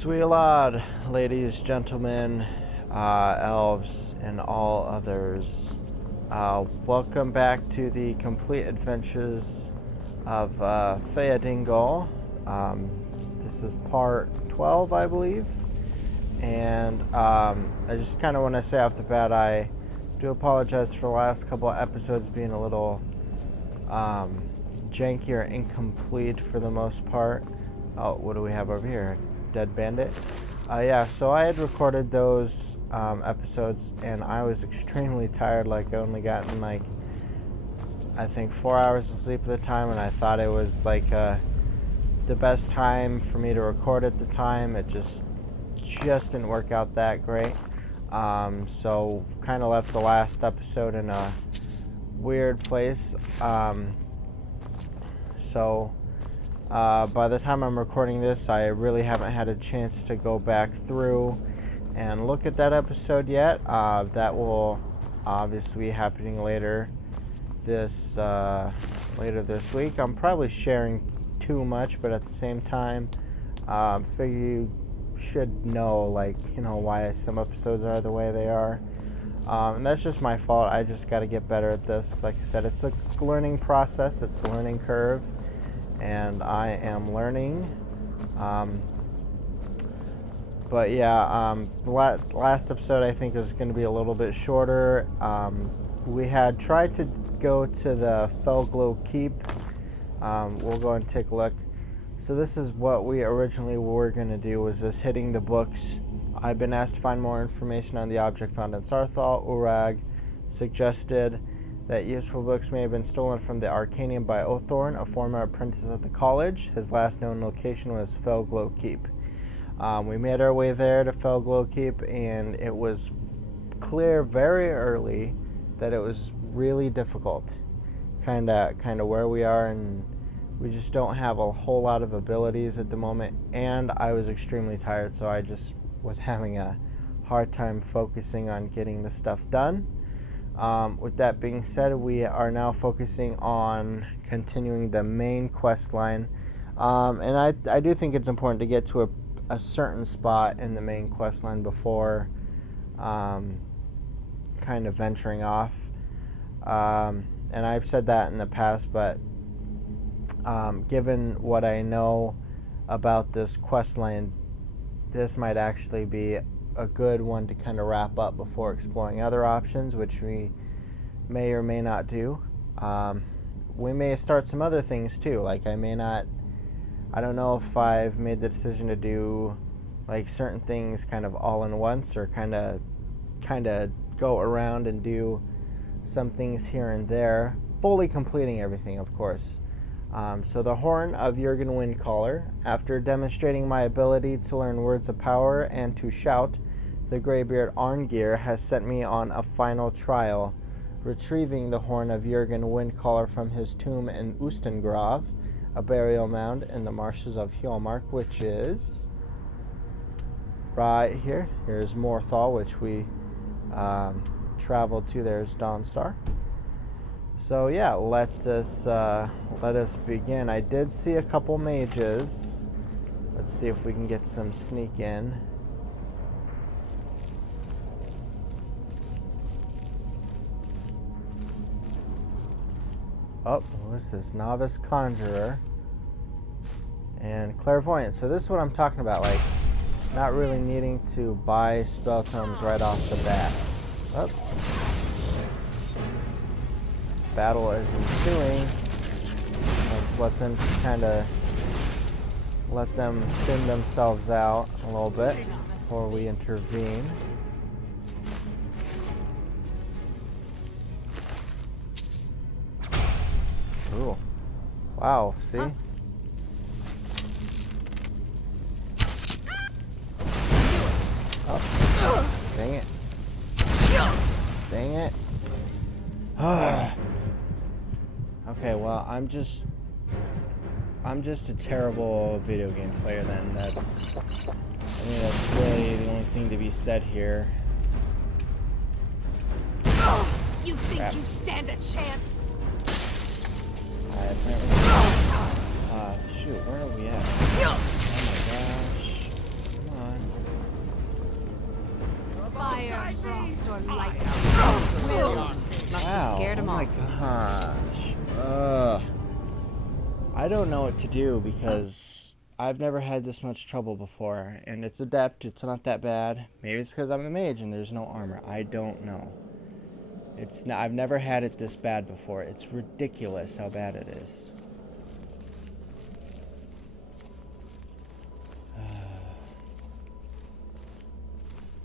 Sweelad, ladies, gentlemen, elves, and all others. Welcome back to the complete adventures of Fëadîngûl. This is part 12, I believe. And I just kind of want to say off the bat, I do apologize for the last couple of episodes being a little janky or incomplete for the most part. Oh, what do we have over here? Dead bandit. Yeah, so I had recorded those episodes and I was extremely tired. Like, I only gotten like I think 4 hours of sleep at the time, and I thought it was like the best time for me to record at the time. It just didn't work out that great. So kind of left the last episode in a weird place. By the time I'm recording this, I really haven't had a chance to go back through and look at that episode yet. That will obviously be happening later this week. I'm probably sharing too much, but at the same time, figure you should know, like, you know, why some episodes are the way they are. And that's just my fault. I just got to get better at this. Like I said, it's a learning process. It's a learning curve. And I am learning. But yeah, last episode I think is going to be a little bit shorter. We had tried to go to the Fëadîngûl Keep. We'll go and take a look. So this is what we originally were going to do, was just hitting the books. I've been asked to find more information on the object found in Saarthal. Urag suggested that useful books may have been stolen from the Arcanium by Othorn, a former apprentice at the college. His last known location was Fëadîngûl Keep. We made our way there to Fëadîngûl Keep, and it was clear very early that it was really difficult. Kind of where we are, and we just don't have a whole lot of abilities at the moment. And I was extremely tired, so I just was having a hard time focusing on getting the stuff done. With that being said, we are now focusing on continuing the main quest line. And I do think it's important to get to a certain spot in the main quest line before kind of venturing off. And I've said that in the past, but given what I know about this quest line, this might actually be a good one to kind of wrap up before exploring other options, which we may or may not do. We may start some other things too. Like, I don't know if I've made the decision to do like certain things kind of all in once, or kind of go around and do some things here and there, fully completing everything, of course. So the Horn of Jürgen Windcaller. After demonstrating my ability to learn words of power and to shout, the Greybeard Arngir has sent me on a final trial, retrieving the Horn of Jürgen Windcaller from his tomb in Ustengrav, a burial mound in the marshes of Hjolmark, which is right here. Here's Morthal, which we traveled to. There's Dawnstar. So yeah, let us begin. I did see a couple mages. Let's see if we can get some sneak in. Oh, what's this? Novice Conjurer and Clairvoyant. So this is what I'm talking about, like not really needing to buy spell tomes right off the bat. Oh. Battle is ensuing. Let's let them thin themselves out a little bit before we intervene. Ooh. Wow, see? Huh? Oh. Dang it. Dang it. Okay, well, I'm just a terrible video game player then. That's really the only thing to be said here. You think you stand a chance? Shoot, where are we at? Oh my gosh. Come Fire, frost, or lightning. Must have scared Oh him my off. gosh. I don't know what to do because I've never had this much trouble before, and it's adept, it's not that bad. Maybe it's because I'm a mage and there's no armor. I don't know. I've never had it this bad before. It's ridiculous how bad it is.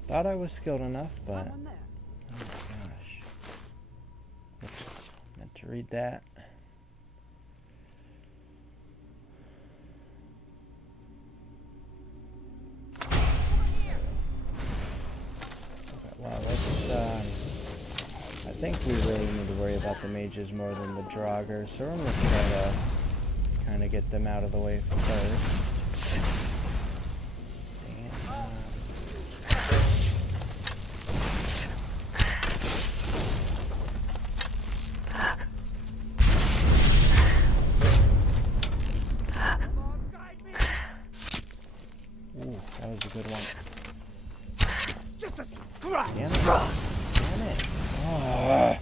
Thought I was skilled enough, but oh my gosh. Oops, meant to read that. Well, let's, I think we really need to worry about the mages more than the draugrs, so I'm going to try to kind of get them out of the way first. Ooh, that was a good one. Just a scratch. Damn it. Damn it. Oh.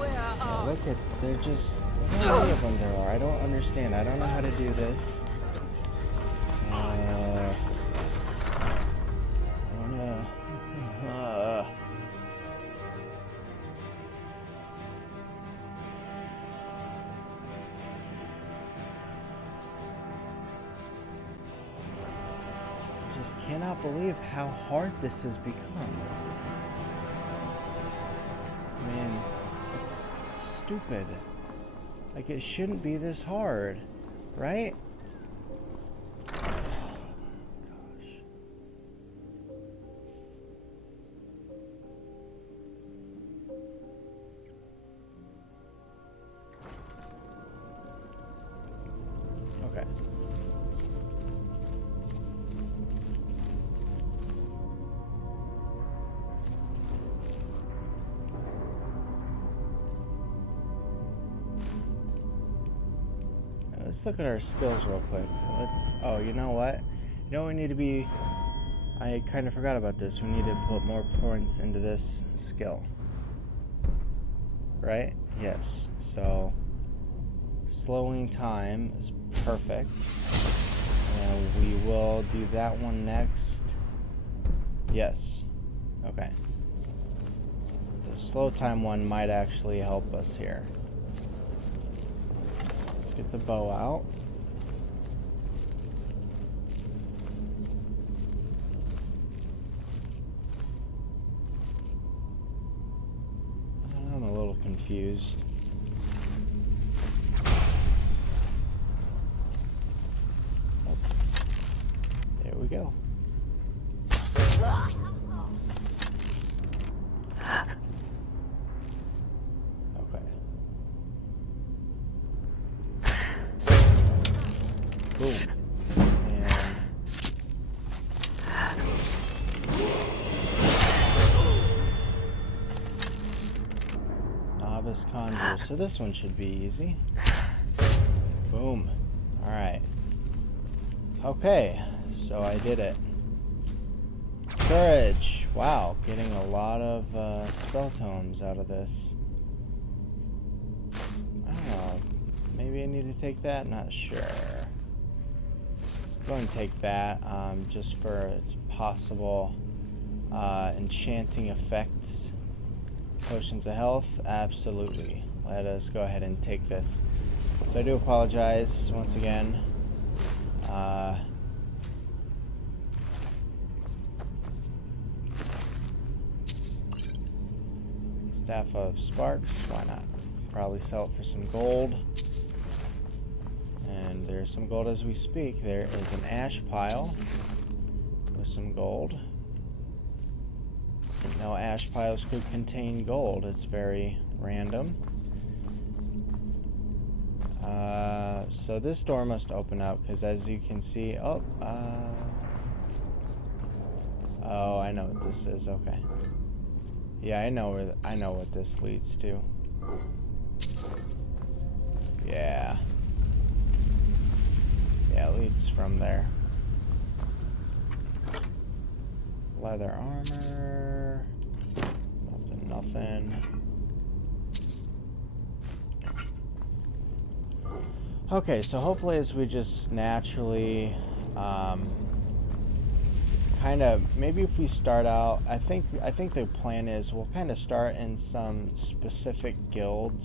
Yeah, look at, they're just, how many of them there are? I don't understand. I don't know how to do this. Cannot believe how hard this has become. I mean, it's stupid. Like, it shouldn't be this hard, right? Okay. Let's look at our skills real quick. Oh, you know what? You know what we need to be... I kind of forgot about this. We need to put more points into this skill. Right? Yes. So, slowing time is perfect. And we will do that one next. Yes. Okay. The slow time one might actually help us here. Get the bow out. I'm a little confused. Oh. There we go. Boom. And novice conjure. So this one should be easy. Boom. Alright. Okay. So I did it. Courage. Wow. Getting a lot of spell tomes out of this. I don't know. Maybe I need to take that? Not sure. Go and take that, just for its possible enchanting effects. Potions of health, absolutely. Let us go ahead and take this. So I do apologize once again. Staff of Sparks, why not? Probably sell it for some gold. And there's some gold as we speak. There is an ash pile with some gold. No ash piles could contain gold. It's very random. So this door must open up because as you can see, Oh, I know what this is. Okay. Yeah, I know what this leads to. Yeah. Yeah, it leads from there. Leather armor. Nothing. Okay, so hopefully as we just naturally kind of, maybe if we start out, I think the plan is we'll kind of start in some specific guilds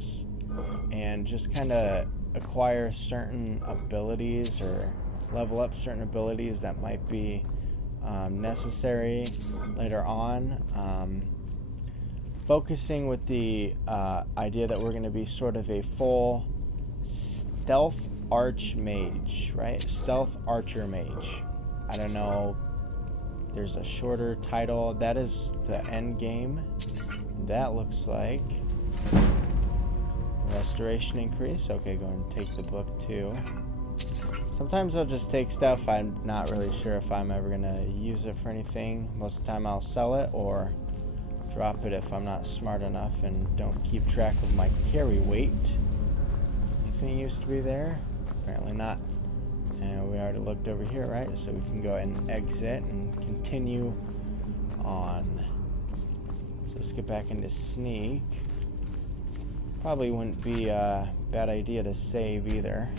and just kind of acquire certain abilities or level up certain abilities that might be necessary later on, focusing with the idea that we're going to be sort of a full stealth archmage, right? Stealth archer mage. I don't know. There's a shorter title. That is the end game. That looks like restoration increase. Okay, go and take the book too. Sometimes I'll just take stuff. I'm not really sure if I'm ever gonna use it for anything. Most of the time I'll sell it or drop it if I'm not smart enough and don't keep track of my carry weight. Anything used to be there? Apparently not. And we already looked over here, right? So we can go ahead and exit and continue on. So let's get back into sneak. Probably wouldn't be a bad idea to save either.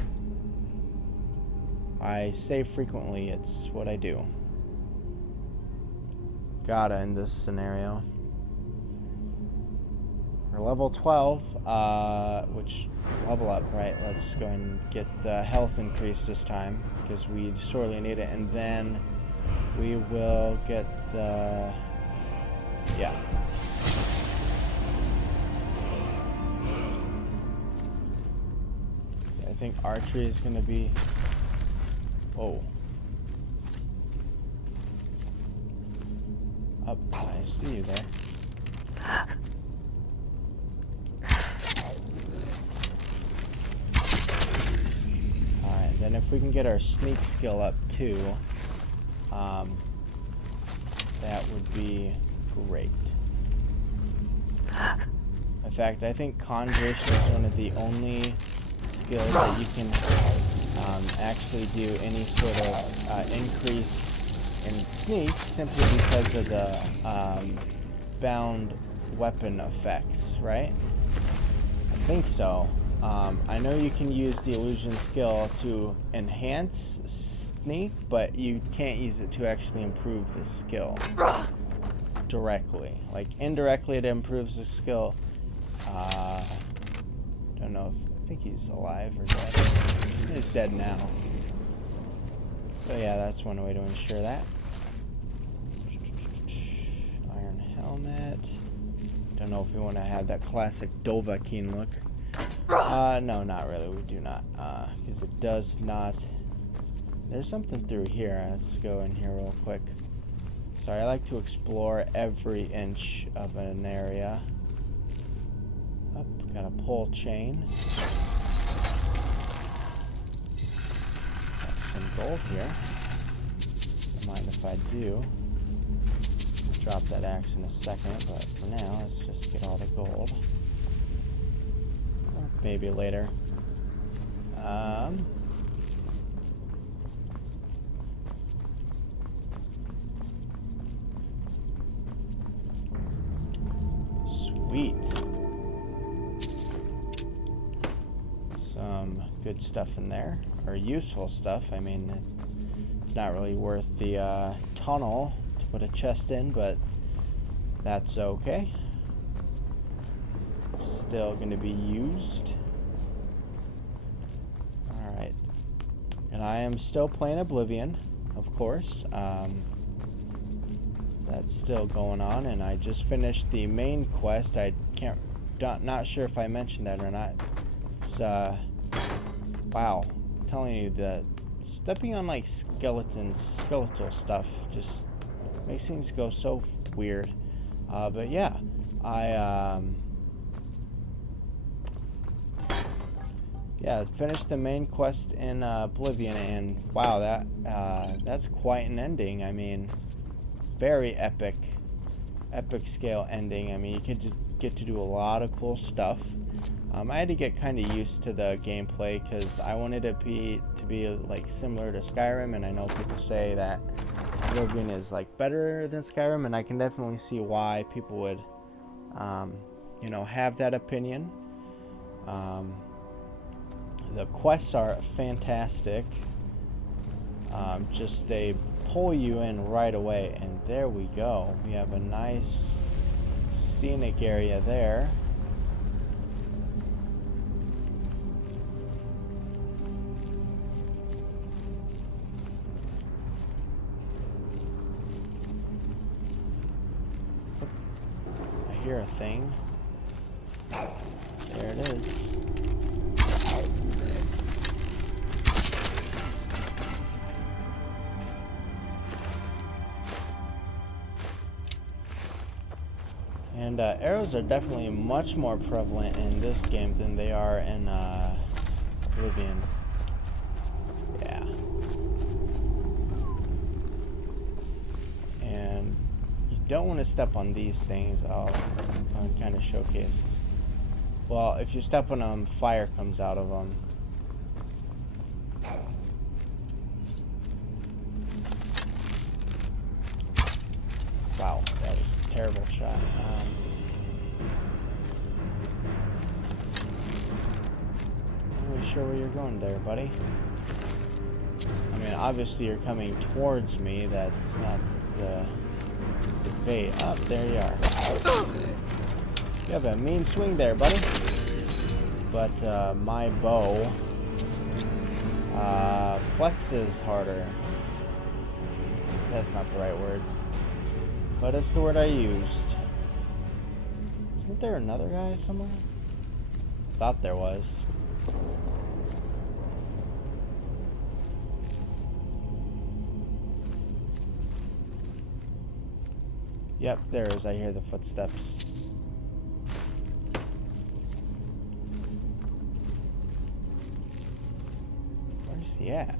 I save frequently, it's what I do. Gotta in this scenario. We're level 12, which level up, right? Let's go and get the health increase this time because we sorely need it, and then we will get the I think archery is gonna be. Whoa. Up, I see you there. Alright, then if we can get our sneak skill up too, that would be great. In fact, I think conjuration is one of the only skills that you can actually do any sort of increase in sneak simply because of the bound weapon effects, right? I think so. I know you can use the illusion skill to enhance sneak, but you can't use it to actually improve the skill directly. Like indirectly it improves the skill. Don't know if, I think he's alive or dead. He's dead now. So yeah, that's one way to ensure that. Iron helmet. Don't know if we want to have that classic Dovahkiin look. No, not really. We do not. Because it does not. There's something through here. Let's go in here real quick. Sorry, I like to explore every inch of an area. Oh, got a pole chain. Got some gold here. Don't mind if I do. Drop that axe in a second, but for now, let's just get all the gold. Or maybe later. Sweet. Some good stuff in there, or useful stuff. I mean, it's not really worth the tunnel to put a chest in, but that's okay. Still going to be used. Alright. And I am still playing Oblivion, of course. That's still going on, and I just finished the main quest. I not sure if I mentioned that or not. It's, wow. I'm telling you, that stepping on like skeletal stuff just makes things go so weird. But yeah, I finished the main quest in Oblivion, and wow, that's quite an ending. I mean, very epic scale ending. I mean, you could just get to do a lot of cool stuff. I had to get kind of used to the gameplay because I wanted it to be like similar to Skyrim, and I know people say that Oblivion is like better than Skyrim, and I can definitely see why people would, you know, have that opinion. The quests are fantastic. Just they pull you in right away, and there we go. We have a nice scenic area there. I hear a thing. There it is. And arrows are definitely much more prevalent in this game than they are in Oblivion. Yeah. And you don't want to step on these things. I'll kind of showcase. Well, if you step on them, fire comes out of them. Wow, that was a terrible shot. I'm not really sure where you're going there, buddy. I mean, obviously you're coming towards me. That's not the debate. Oh, there you are. You have a mean swing there, buddy. But my bow flexes harder. That's not the right word. But it's the word I used. Isn't there another guy somewhere? Thought there was. Yep, there is. I hear the footsteps. Where's he at?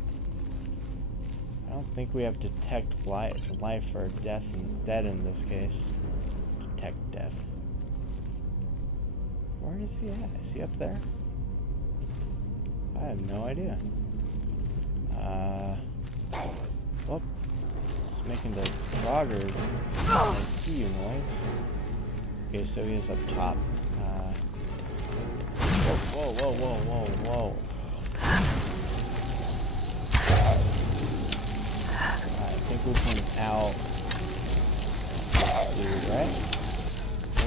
I don't think we have detect life or death and dead in this case. Detect death. Where is he at? Is he up there? I have no idea. Oh, it's making the loggers see you noise. Okay, so he is up top. Whoa. I think we can out dude, right?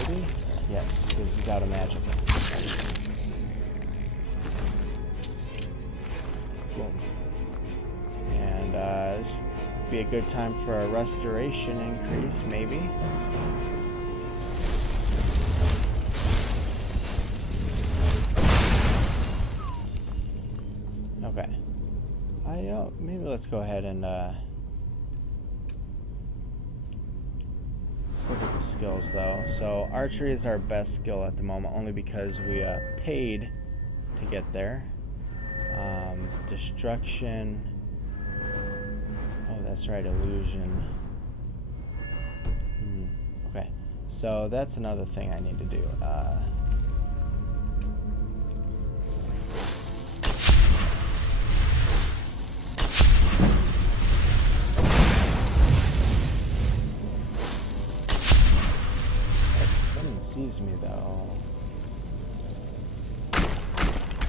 Maybe? Yes, because he's out of magic. Boom. And this would be a good time for a restoration increase, maybe. Okay. Maybe let's go ahead and look at the skills though. So archery is our best skill at the moment, only because we paid to get there. Destruction. Oh, that's right, illusion. Okay, so that's another thing I need to do. Sees me though.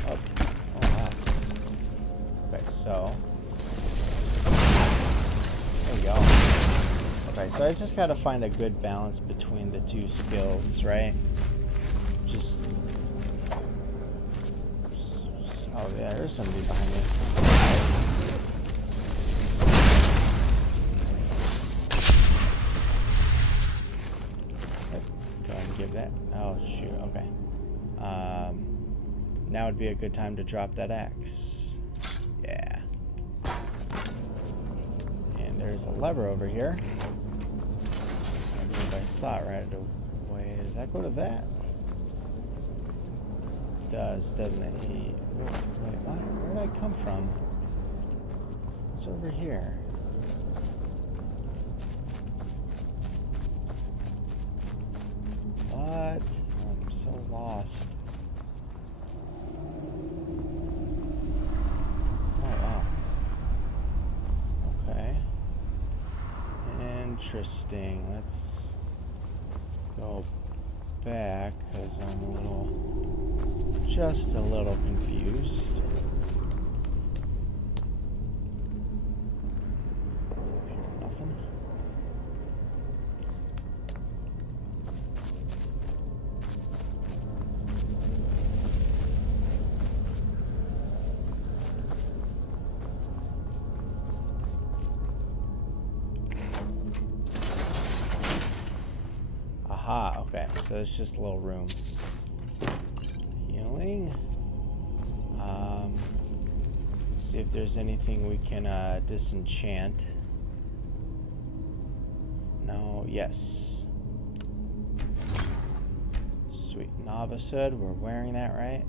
Oh wow. Okay, so there we go. Okay, so I just gotta find a good balance between the two skills, right? Just oh yeah, there's somebody behind me. Give that. Oh shoot. Okay. Now would be a good time to drop that axe. Yeah. And there's a lever over here. I believe I saw it right away. Does that go to that? It does, doesn't it? Wait, what? Where did I come from? It's over here. lost. Oh wow. Okay. Interesting. Let's go back because I'm just a little confused. Nothing. Aha, okay, so it's just a little room. Healing. See if there's anything we can disenchant. No, yes. Sweet. Novicehood, we're wearing that, right?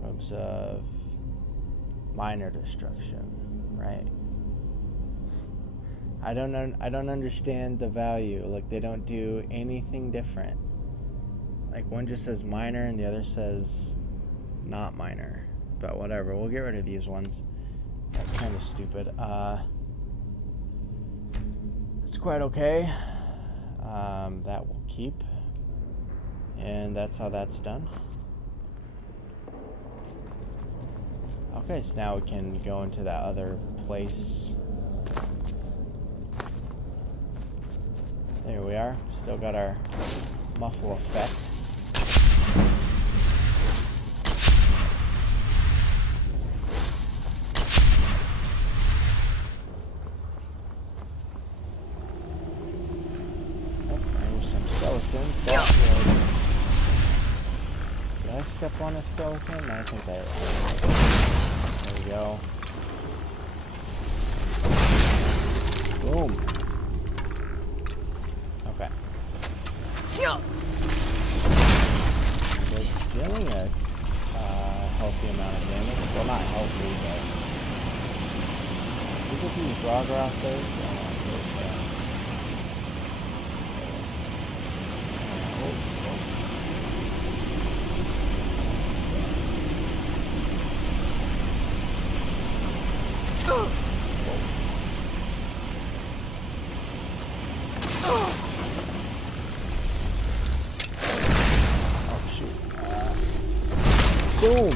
Robes of minor destruction, right? I don't understand the value. Like, they don't do anything different. Like, one just says minor and the other says not minor. But whatever, we'll get rid of these ones. That's kind of stupid. It's quite okay. That will keep. And that's how that's done. Okay, so now we can go into that other place. There we are. Still got our muffle effect. Did I step on a skeleton? I think I... There we go. Boom. Okay. They're dealing a healthy amount of damage. Well, not healthy, but... We could use Grogger off those. Boom!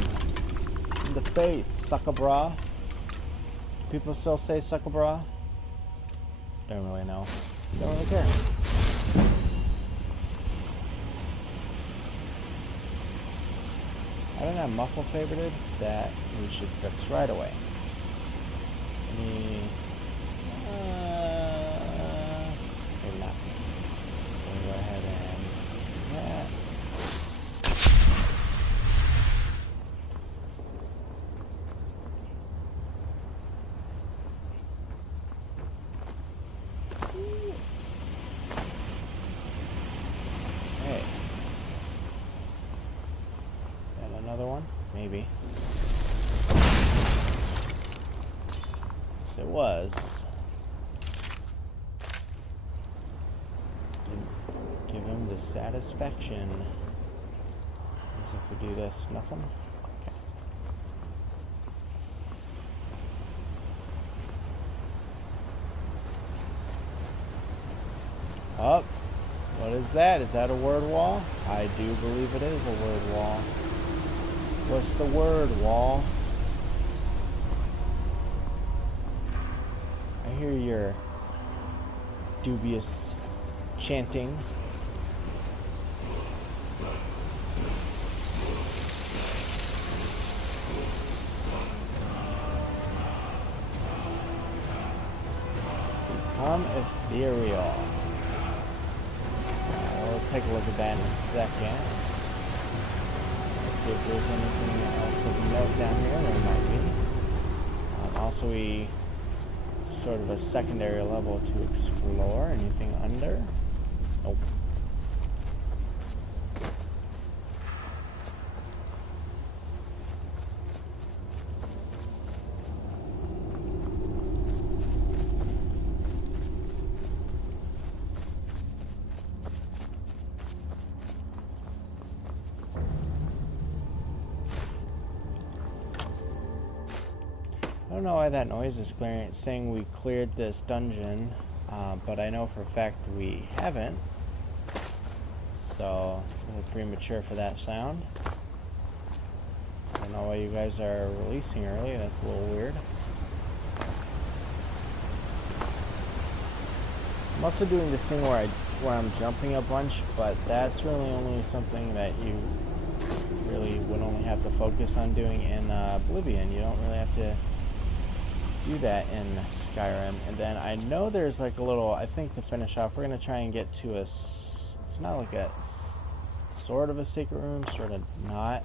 In the face, sucker bra. People still say sucker bra? Don't really know. Don't really care. I don't have muffle favorited. That we should fix right away. Maybe not. We'll go ahead and do that. Hey. Got another one? Maybe. It was. Didn't give him the satisfaction. As if we do this, nothing. Okay. Oh, what is that? Is that a word wall? I do believe it is a word wall. What's the word wall? I hear your dubious chanting. Become ethereal. We'll take a look at that in a second. Let's see if there's anything else of note down here. There might be. Also, we sort of a secondary level to explore. Anything under? Nope. I don't know why that noise is clearing. It's saying we cleared this dungeon, but I know for a fact we haven't. So, a little premature for that sound. I don't know why you guys are releasing early. That's a little weird. I'm also doing this thing where I'm jumping a bunch, but that's really only something that you really would only have to focus on doing in Oblivion. You don't really have to do that in Skyrim. And then I know there's like a little, I think to finish off, we're going to try and get to it's not like a sort of a secret room, sort of not.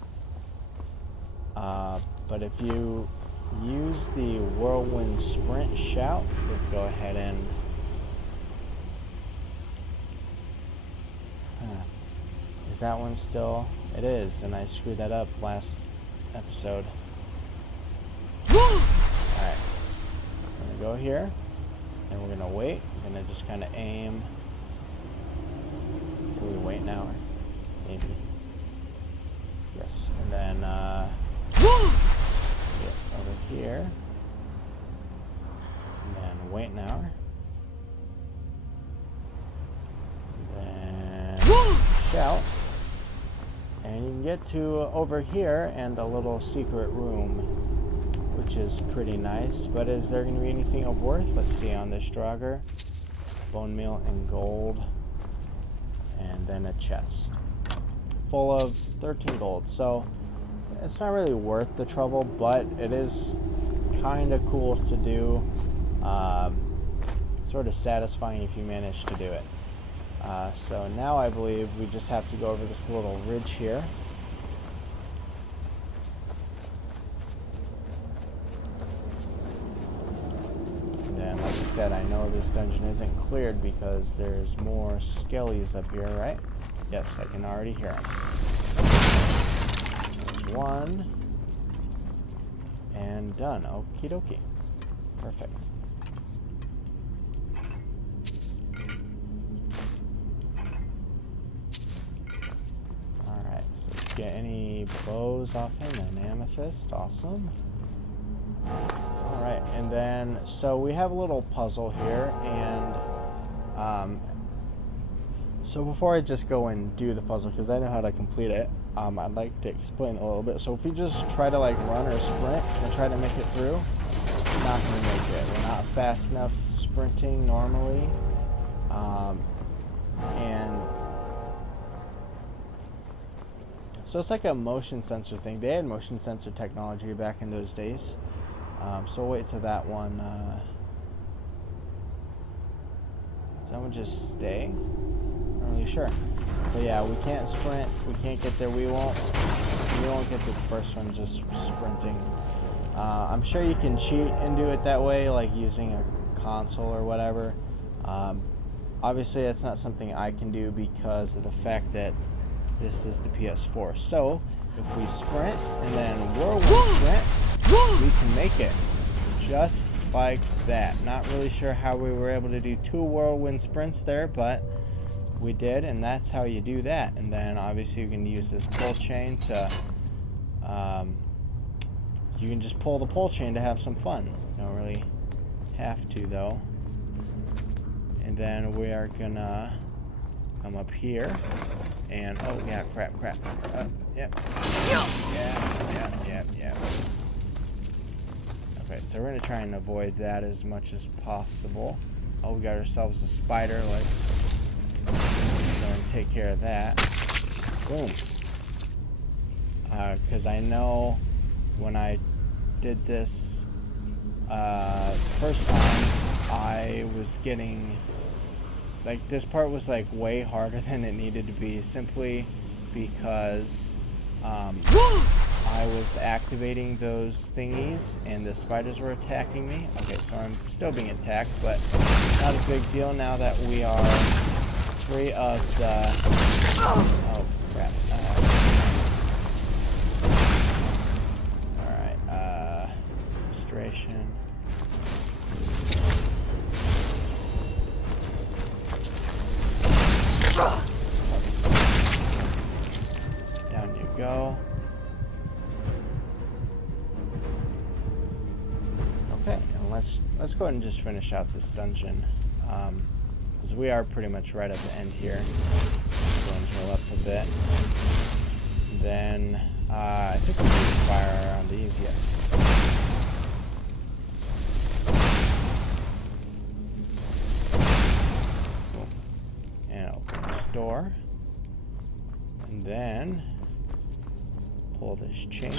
But if you use the whirlwind sprint shout, let's go ahead and is that one still? It is, and I screwed that up last episode. Alright. We're gonna go here, and we're gonna wait. We're gonna just kinda aim. Do we wait now? Maybe. Yes. And then get over here. And then wait an hour. And then shout. And you can get to over here and a little secret room, which is pretty nice. But is there going to be anything of worth? Let's see on this Draugr. Bone meal and gold. And then a chest full of 13 gold. So it's not really worth the trouble, but it is kind of cool to do. Sort of satisfying if you manage to do it. So now I believe we just have to go over this little ridge here. And then, like I said, I know this dungeon isn't cleared because there's more skellies up here, right? Yes, I can already hear them. There's one. And done. Okie dokie. Perfect. Get any bows off him? An amethyst, awesome. Alright, and then so we have a little puzzle here, and so before I just go and do the puzzle, because I know how to complete it, I'd like to explain it a little bit. So if we just try to like run or sprint and try to make it through, we're not going to make it. We're not fast enough sprinting normally, and so it's like a motion sensor thing. They had motion sensor technology back in those days. So we'll wait till that one. Does that one just stay? I'm not really sure. But yeah, we can't sprint. We can't get there. We won't get to the first one just sprinting. I'm sure you can cheat and do it that way, like using a console or whatever. Obviously, that's not something I can do because of the fact that this is the PS4. So, if we sprint and then whirlwind sprint, we can make it. Just like that. Not really sure how we were able to do 2 whirlwind sprints there, but we did, and that's how you do that. And then obviously you can use this pull chain to, you can just pull the pull chain to have some fun. You don't really have to though. And then we are gonna come up here. And, oh yeah, crap. Yep. Yep. Okay, so we're gonna try and avoid that as much as possible. Oh, we got ourselves a spider, let's go and take care of that. Boom. Because I know when I did this first time, I was getting, like, this part was like way harder than it needed to be, simply because I was activating those thingies and the spiders were attacking me. Okay, so I'm still being attacked, but not a big deal now that we are free of the... Oh, crap. Alright, restoration. Down you go. let's go ahead and just finish out this dungeon. Because we are pretty much right at the end here. Go and heal up a bit. Then, I think we'll just fire on these, yes. Cool. And open this door. And then, pull this chain.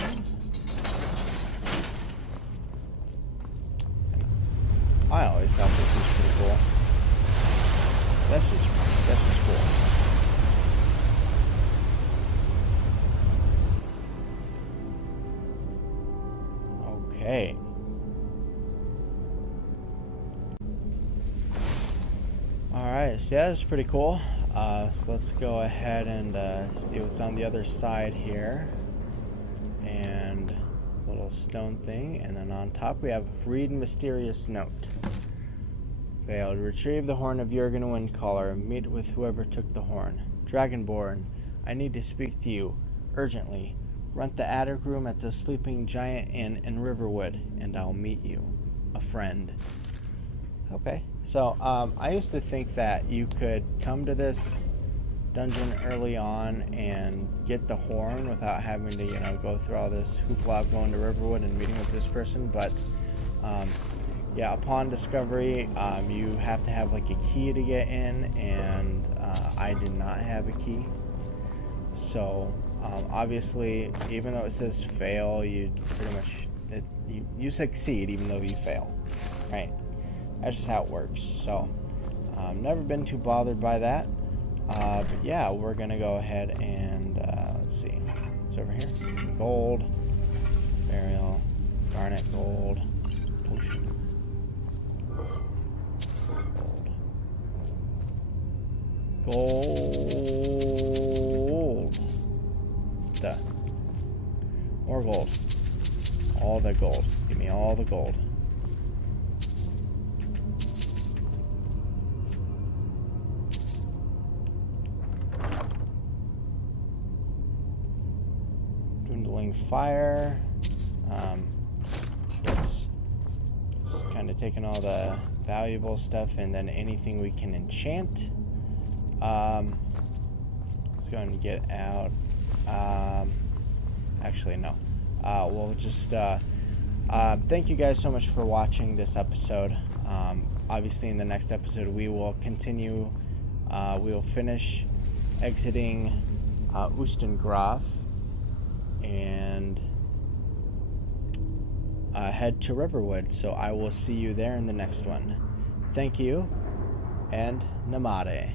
I always thought this was pretty cool. That's just cool. Okay. Alright, so yeah, that's pretty cool. So let's go ahead and see what's on the other side here. And little stone thing, and then on top we have read mysterious note. Failed. Retrieve the horn of Jurgen Windcaller. Meet with whoever took the horn. Dragonborn, I need to speak to you urgently. Rent the attic room at the Sleeping Giant Inn in Riverwood, and I'll meet you. A friend. Okay, so I used to think that you could come to this dungeon early on and get the horn without having to, you know, go through all this hoopla of going to Riverwood and meeting with this person, but yeah, upon discovery, you have to have like a key to get in, and I did not have a key. So obviously, even though it says fail, you pretty much you succeed even though you fail, right? That's just how it works. So never been too bothered by that. But yeah, we're gonna go ahead and let's see. It's over here. Gold, burial, garnet, gold, potion, gold. Duh. More gold. All the gold. Give me all the gold. Fire. Yes. Kind of taking all the valuable stuff, and then anything we can enchant. Let's go and get out. Actually, no. We'll just thank you guys so much for watching this episode. Obviously, in the next episode, we will continue. We will finish exiting Ustengrav and head to Riverwood. So I will see you there in the next one. Thank you, and Namaste.